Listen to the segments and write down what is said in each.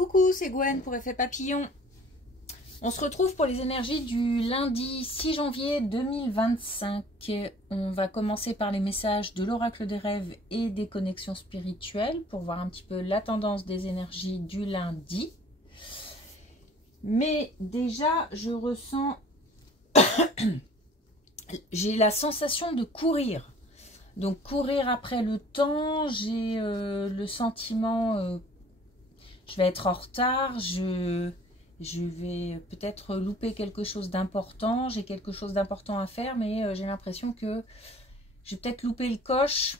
Coucou, c'est Gwen pour Effet Papillon. On se retrouve pour les énergies du lundi 6 janvier 2025. On va commencer par les messages de l'oracle des rêves et des connexions spirituelles pour voir un petit peu la tendance des énergies du lundi. Mais déjà, je ressens... j'ai la sensation de courir. Donc courir après le temps, j'ai le sentiment... je vais être en retard, je vais peut-être louper quelque chose d'important, j'ai quelque chose d'important à faire, mais j'ai l'impression que j'ai peut-être loupé le coche.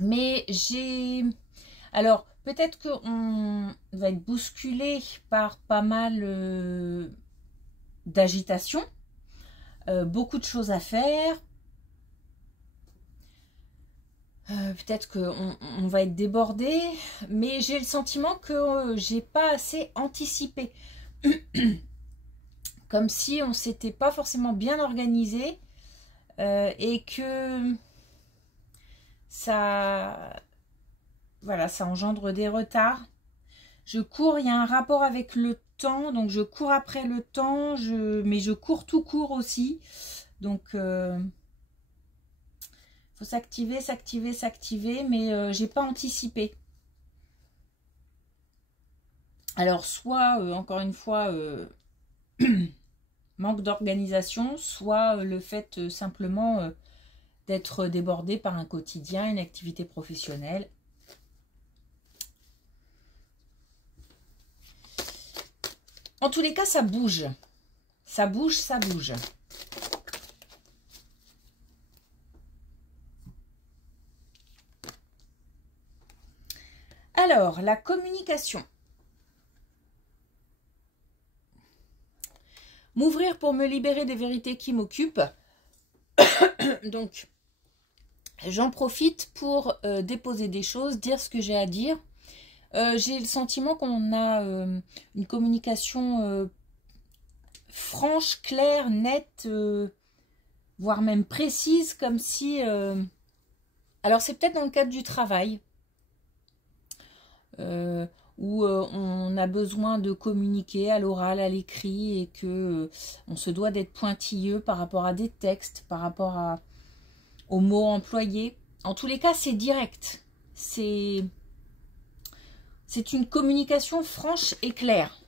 Mais j'ai... Alors, peut-être qu'on va être bousculé par pas mal d'agitation, beaucoup de choses à faire. Peut-être qu'on va être débordé, mais j'ai le sentiment que j'ai pas assez anticipé. Comme si on s'était pas forcément bien organisé et que ça, voilà, ça engendre des retards. Je cours, il y a un rapport avec le temps, donc je cours après le temps, mais je cours tout court aussi. Donc... faut s'activer, s'activer, s'activer, mais j'ai pas anticipé. Alors, soit, encore une fois, manque d'organisation, soit le fait simplement d'être débordé par un quotidien, une activité professionnelle. En tous les cas, ça bouge. Ça bouge, ça bouge. Alors, la communication. M'ouvrir pour me libérer des vérités qui m'occupent. Donc, j'en profite pour déposer des choses, dire ce que j'ai à dire. J'ai le sentiment qu'on a une communication franche, claire, nette, voire même précise, comme si... Alors, c'est peut-être dans le cadre du travail. Où on a besoin de communiquer à l'oral, à l'écrit, et que on se doit d'être pointilleux par rapport à des textes, par rapport aux mots employés. En tous les cas, c'est direct. C'est une communication franche et claire.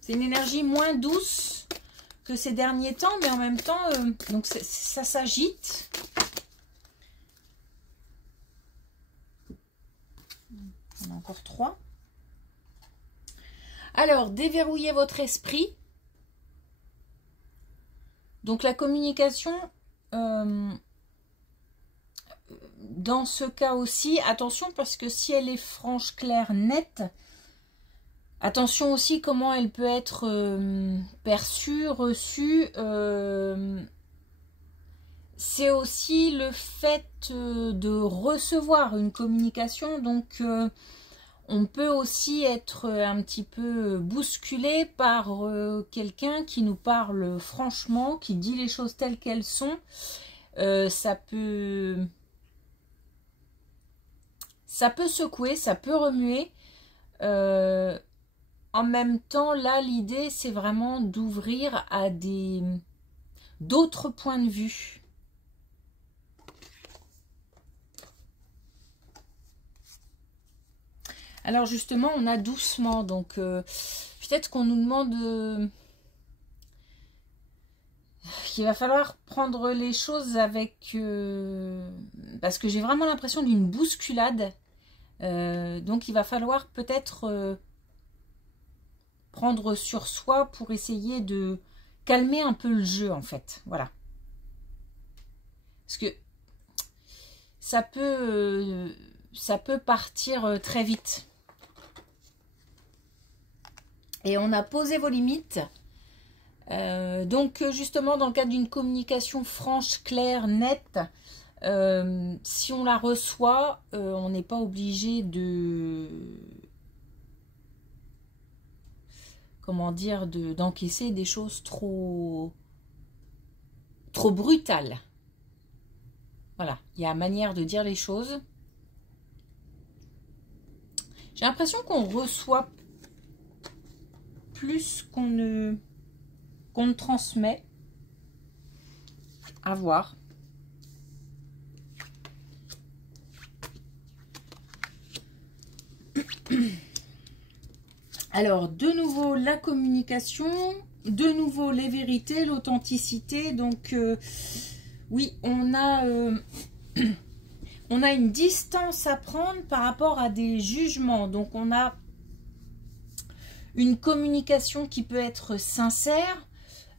C'est une énergie moins douce que ces derniers temps, mais en même temps, donc ça s'agite. On a encore 3. Alors, déverrouillez votre esprit. Donc, la communication, dans ce cas aussi, attention, parce que si elle est franche, claire, nette, attention aussi comment elle peut être perçue, reçue. C'est aussi le fait de recevoir une communication, donc on peut aussi être un petit peu bousculé par quelqu'un qui nous parle franchement, qui dit les choses telles qu'elles sont. Ça peut secouer, ça peut remuer. En même temps, là, l'idée, c'est vraiment d'ouvrir à d'autres points de vue. Alors justement, on a doucement, donc peut-être qu'on nous demande qu'il va falloir prendre les choses avec... parce que j'ai vraiment l'impression d'une bousculade. Donc il va falloir peut-être prendre sur soi pour essayer de calmer un peu le jeu en fait. Voilà. Parce que ça peut partir très vite. Et on a posé vos limites. Donc justement dans le cadre d'une communication franche, claire, nette, si on la reçoit, on n'est pas obligé de... comment dire, d'encaisser des choses trop brutales. Voilà, il y a manière de dire les choses. J'ai l'impression qu'on reçoit plus qu'on ne transmet. À voir. Alors, de nouveau, la communication, de nouveau, les vérités, l'authenticité. Donc, oui, on a une distance à prendre par rapport à des jugements. Donc, on a une communication qui peut être sincère,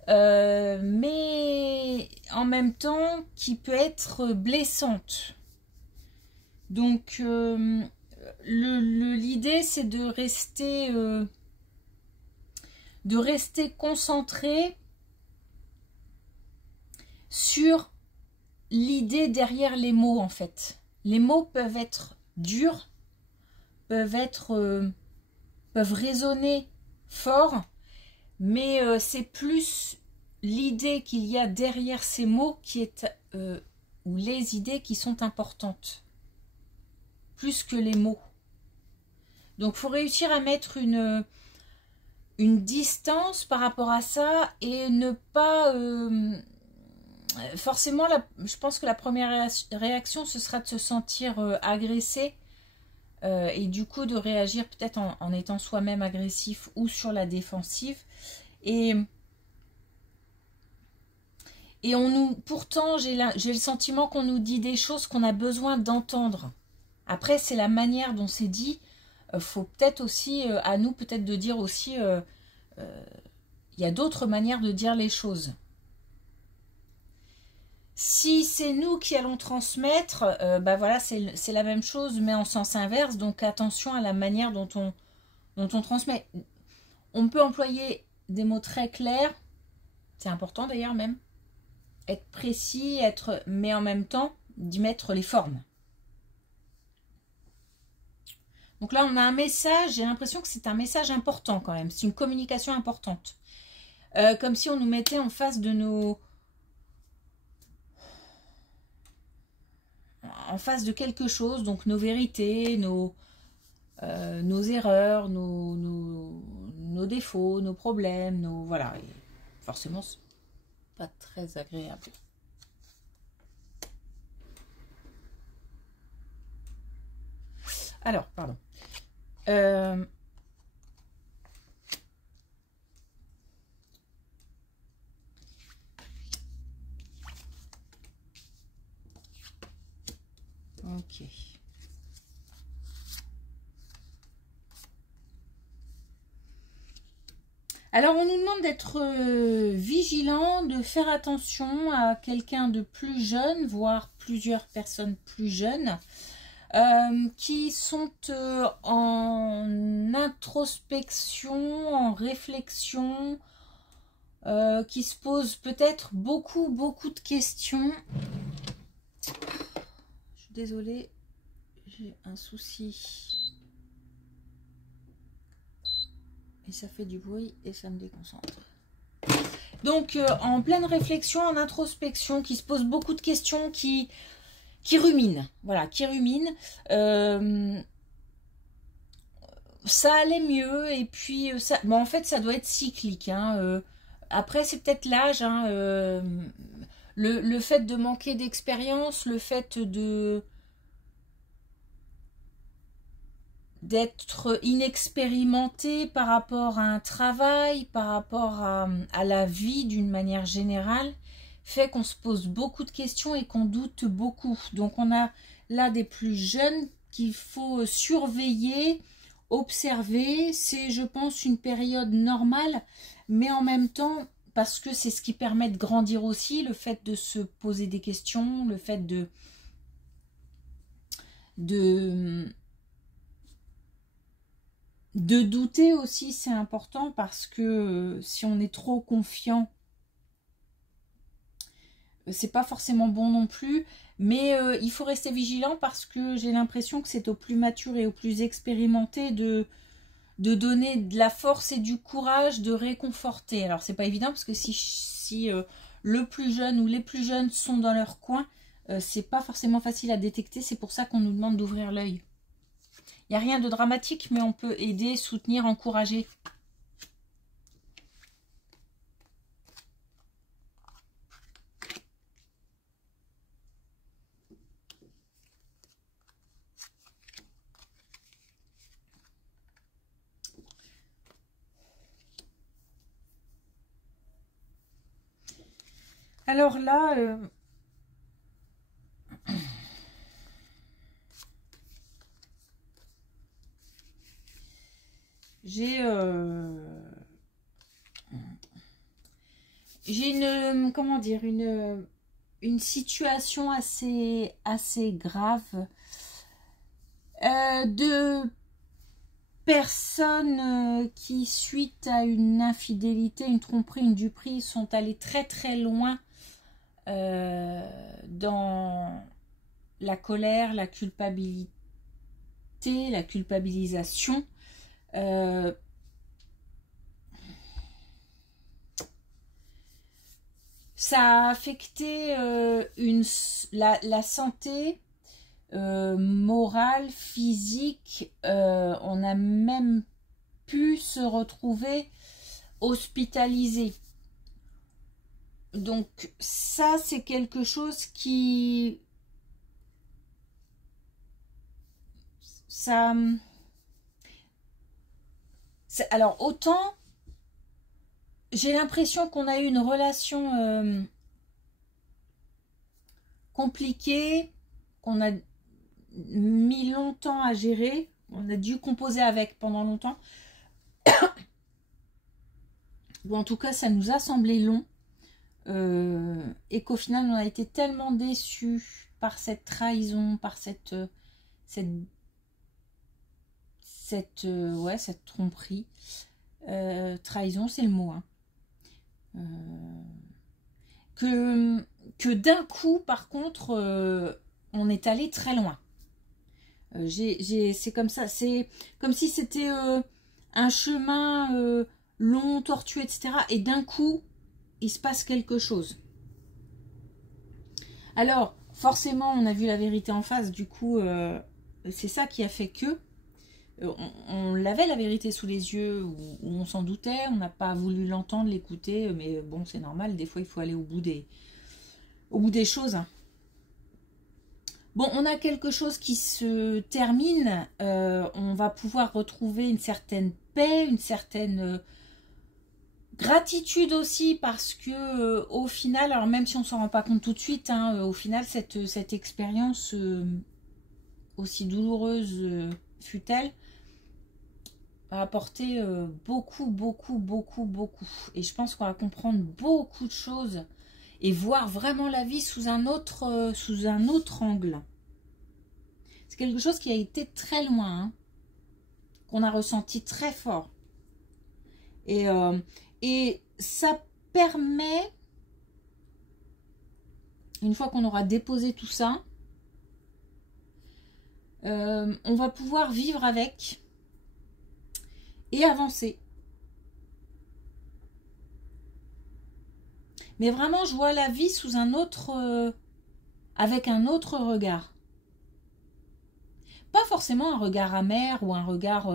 mais en même temps, qui peut être blessante. Donc, l'idée, c'est de rester concentré sur l'idée derrière les mots, en fait. Les mots peuvent être durs, peuvent résonner fort, mais c'est plus l'idée qu'il y a derrière ces mots qui est, ou les idées qui sont importantes, plus que les mots. Donc, il faut réussir à mettre une distance par rapport à ça et ne pas... forcément, je pense que la première réaction, ce sera de se sentir agressé et du coup de réagir peut-être en étant soi-même agressif ou sur la défensive. Et pourtant, j'ai le sentiment qu'on nous dit des choses qu'on a besoin d'entendre. Après, c'est la manière dont c'est dit. Faut peut-être aussi, à nous peut-être de dire aussi, il y a d'autres manières de dire les choses. Si c'est nous qui allons transmettre, bah voilà, c'est la même chose, mais en sens inverse. Donc attention à la manière dont on transmet. On peut employer des mots très clairs, c'est important d'ailleurs même, être précis, mais en même temps d'y mettre les formes. Donc là, on a un message, j'ai l'impression que c'est un message important quand même. C'est une communication importante. Comme si on nous mettait en face de en face de quelque chose, donc nos vérités, nos erreurs, nos défauts, nos problèmes, voilà. Et forcément, c'est pas très agréable. Alors, pardon. Ok. Alors, on nous demande d'être vigilant, de faire attention à quelqu'un de plus jeune, voire plusieurs personnes plus jeunes, qui sont en introspection, en réflexion, qui se posent peut-être beaucoup de questions. Je suis désolée, j'ai un souci. Et ça fait du bruit et ça me déconcentre. Donc, en pleine réflexion, en introspection, qui se posent beaucoup de questions, qui ruminent. Voilà, qui ruminent. Ça allait mieux et puis, bon, en fait, ça doit être cyclique. Hein, après, c'est peut-être l'âge. Hein, le fait de manquer d'expérience, le fait d'être inexpérimenté par rapport à un travail, par rapport à la vie d'une manière générale, fait qu'on se pose beaucoup de questions et qu'on doute beaucoup. Donc on a là des plus jeunes qu'il faut surveiller, observer. C'est, je pense, une période normale, mais en même temps, parce que c'est ce qui permet de grandir aussi, le fait de se poser des questions, le fait de douter aussi, c'est important, parce que si on est trop confiant, c'est pas forcément bon non plus, mais il faut rester vigilant, parce que j'ai l'impression que c'est aux plus matures et aux plus expérimentés de donner de la force et du courage, de réconforter. Alors c'est pas évident, parce que si le plus jeune ou les plus jeunes sont dans leur coin, c'est pas forcément facile à détecter. C'est pour ça qu'on nous demande d'ouvrir l'œil. Il n'y a rien de dramatique, mais on peut aider, soutenir, encourager. Alors là, j'ai une, comment dire, une situation assez grave de personnes qui, suite à une infidélité, une tromperie, une duperie, sont allées très loin dans la colère, la culpabilité, la culpabilisation. Ça a affecté la santé morale, physique. On a même pu se retrouver hospitalisé. Donc ça, c'est quelque chose qui... Alors, autant, j'ai l'impression qu'on a eu une relation compliquée, qu'on a mis longtemps à gérer, on a dû composer avec pendant longtemps, ou en tout cas, ça nous a semblé long, et qu'au final, on a été tellement déçus par cette trahison, par cette tromperie. Trahison, c'est le mot, hein. Que d'un coup, par contre, on est allé très loin. C'est comme ça, c'est comme si c'était un chemin long, tortueux, etc. Et d'un coup, il se passe quelque chose. Alors, forcément, on a vu la vérité en face, du coup, c'est ça qui a fait que on l'avait la vérité sous les yeux, ou on s'en doutait, on n'a pas voulu l'entendre, l'écouter, mais bon, c'est normal, des fois il faut aller au bout des choses. Bon, on a quelque chose qui se termine, on va pouvoir retrouver une certaine paix, une certaine gratitude aussi, parce que au final, alors même si on s'en rend pas compte tout de suite, hein, au final, cette expérience aussi douloureuse fut-elle, a apporté beaucoup. Et je pense qu'on va comprendre beaucoup de choses et voir vraiment la vie sous un autre angle. C'est quelque chose qui a été très loin, hein, qu'on a ressenti très fort. Et ça permet, une fois qu'on aura déposé tout ça, on va pouvoir vivre avec et avancer. Mais vraiment, je vois la vie sous un autre, avec un autre regard. Pas forcément un regard amer ou un regard,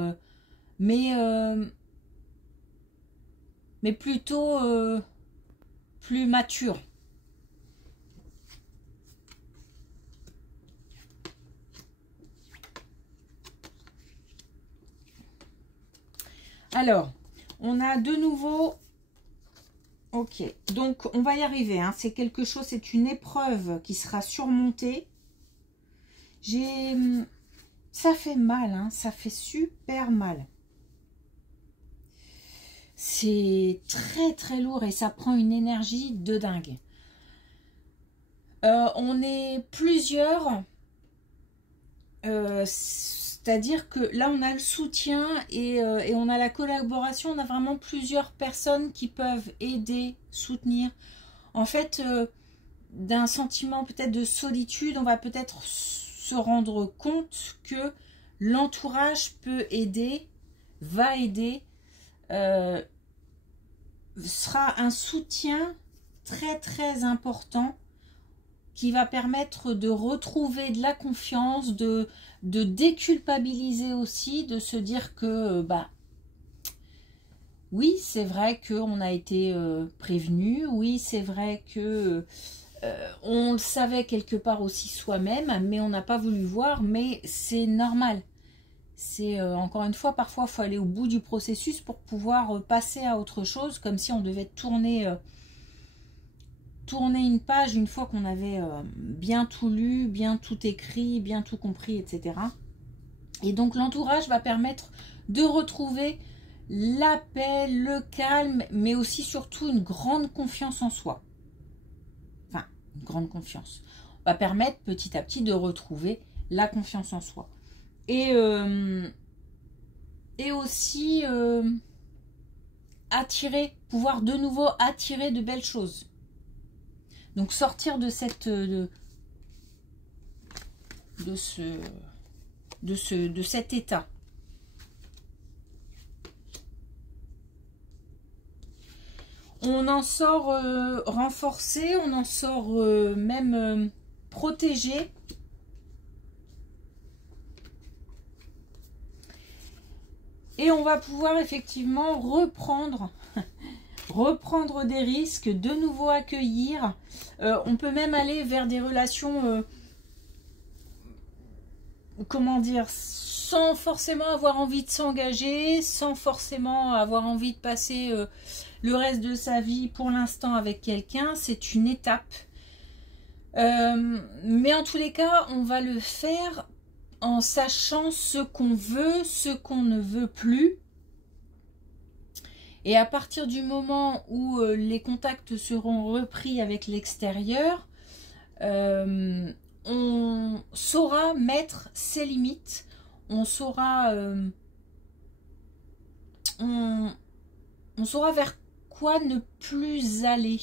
mais plutôt plus mature. Alors, on a de nouveau... Ok, donc on va y arriver, hein. C'est quelque chose, c'est une épreuve qui sera surmontée. Ça fait mal, hein, ça fait super mal. C'est très lourd et ça prend une énergie de dingue. On est plusieurs, c'est-à-dire que là on a le soutien et on a la collaboration, on a vraiment plusieurs personnes qui peuvent aider, soutenir. En fait, d'un sentiment peut-être de solitude, on va peut-être se rendre compte que l'entourage peut aider, va aider, sera un soutien très important qui va permettre de retrouver de la confiance, de déculpabiliser aussi, de se dire que bah oui, c'est vrai qu'on a été prévenu, oui, c'est vrai que on le savait quelque part aussi soi-même, mais on n'a pas voulu voir, mais c'est normal. C'est encore une fois, parfois il faut aller au bout du processus pour pouvoir passer à autre chose, comme si on devait tourner une page une fois qu'on avait bien tout lu, bien tout écrit, bien tout compris, etc. Et donc l'entourage va permettre de retrouver la paix, le calme, mais aussi surtout une grande confiance en soi. Enfin, une grande confiance. Va permettre petit à petit de retrouver la confiance en soi. Et aussi pouvoir de nouveau attirer de belles choses. Donc sortir de cet état. On en sort renforcé, on en sort même protégé. Et on va pouvoir effectivement reprendre des risques, de nouveau accueillir. On peut même aller vers des relations, comment dire, sans forcément avoir envie de s'engager, sans forcément avoir envie de passer le reste de sa vie pour l'instant avec quelqu'un. C'est une étape. Mais en tous les cas, on va le faire en sachant ce qu'on veut, ce qu'on ne veut plus. Et à partir du moment où les contacts seront repris avec l'extérieur, on saura mettre ses limites, on saura vers quoi ne plus aller.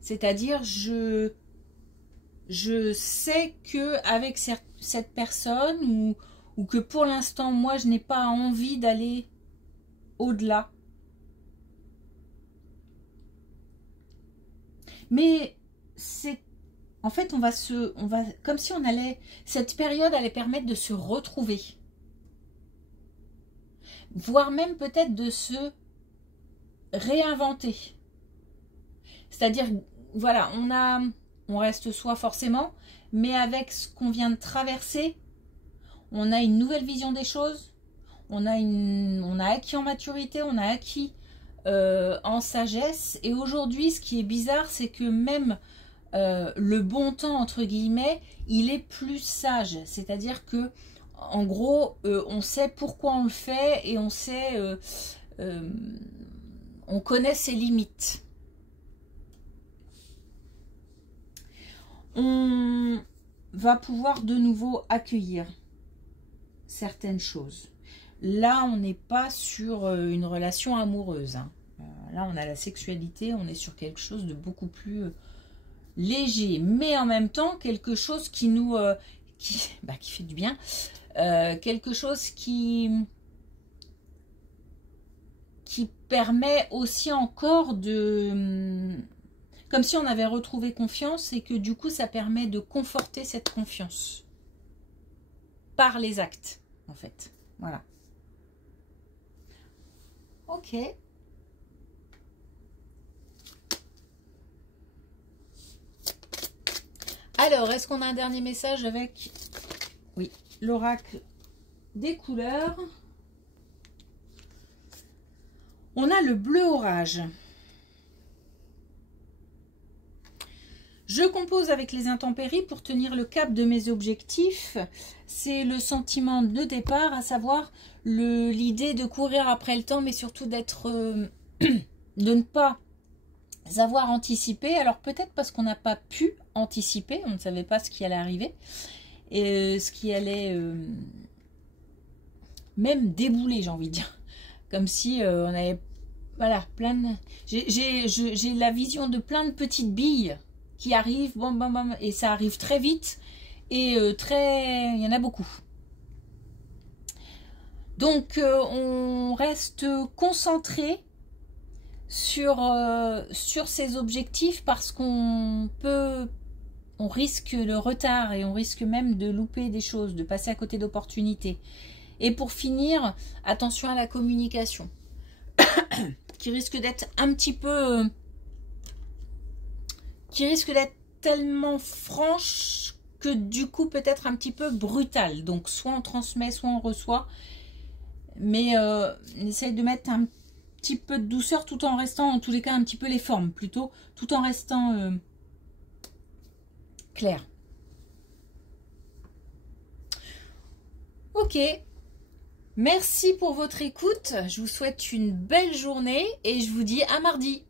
C'est-à-dire, je sais que avec cette personne, ou que pour l'instant, moi, je n'ai pas envie d'aller au-delà. Mais c'est... En fait, on va comme si on allait... Cette période allait permettre de se retrouver. Voire même peut-être de se réinventer. C'est-à-dire, voilà, on reste soi forcément, mais avec ce qu'on vient de traverser, on a une nouvelle vision des choses, on a acquis en maturité, on a acquis en sagesse. Et aujourd'hui, ce qui est bizarre, c'est que même le bon temps, entre guillemets, il est plus sage. C'est-à-dire que, en gros, on sait pourquoi on le fait et on sait, on connaît ses limites. On va pouvoir de nouveau accueillir certaines choses. Là, on n'est pas sur une relation amoureuse. Hein. Là, on a la sexualité, on est sur quelque chose de beaucoup plus léger, mais en même temps, quelque chose qui nous... qui fait du bien. Quelque chose qui permet aussi encore de... Comme si on avait retrouvé confiance et que du coup, ça permet de conforter cette confiance. Par les actes, en fait. Voilà. Ok. Alors, est-ce qu'on a un dernier message avec... Oui, l'oracle des couleurs. On a le bleu orage. Je compose avec les intempéries pour tenir le cap de mes objectifs. C'est le sentiment de départ, à savoir l'idée de courir après le temps, mais surtout d'être, de ne pas avoir anticipé. Alors peut-être parce qu'on n'a pas pu anticiper, on ne savait pas ce qui allait arriver, et ce qui allait même débouler, j'ai envie de dire. Comme si on avait, voilà, plein de... J'ai la vision de plein de petites billes qui arrive, bam, bam, bam, et ça arrive très vite, et il y en a beaucoup. Donc, on reste concentré sur ses objectifs parce on risque le retard et on risque même de louper des choses, de passer à côté d'opportunités. Et pour finir, attention à la communication qui risque d'être un petit peu... qui risque d'être tellement franche que du coup peut-être un petit peu brutale. Donc soit on transmet, soit on reçoit. Mais on essaye de mettre un petit peu de douceur tout en restant, en tous les cas, un petit peu les formes plutôt, tout en restant clair. Ok. Merci pour votre écoute. Je vous souhaite une belle journée et je vous dis à mardi.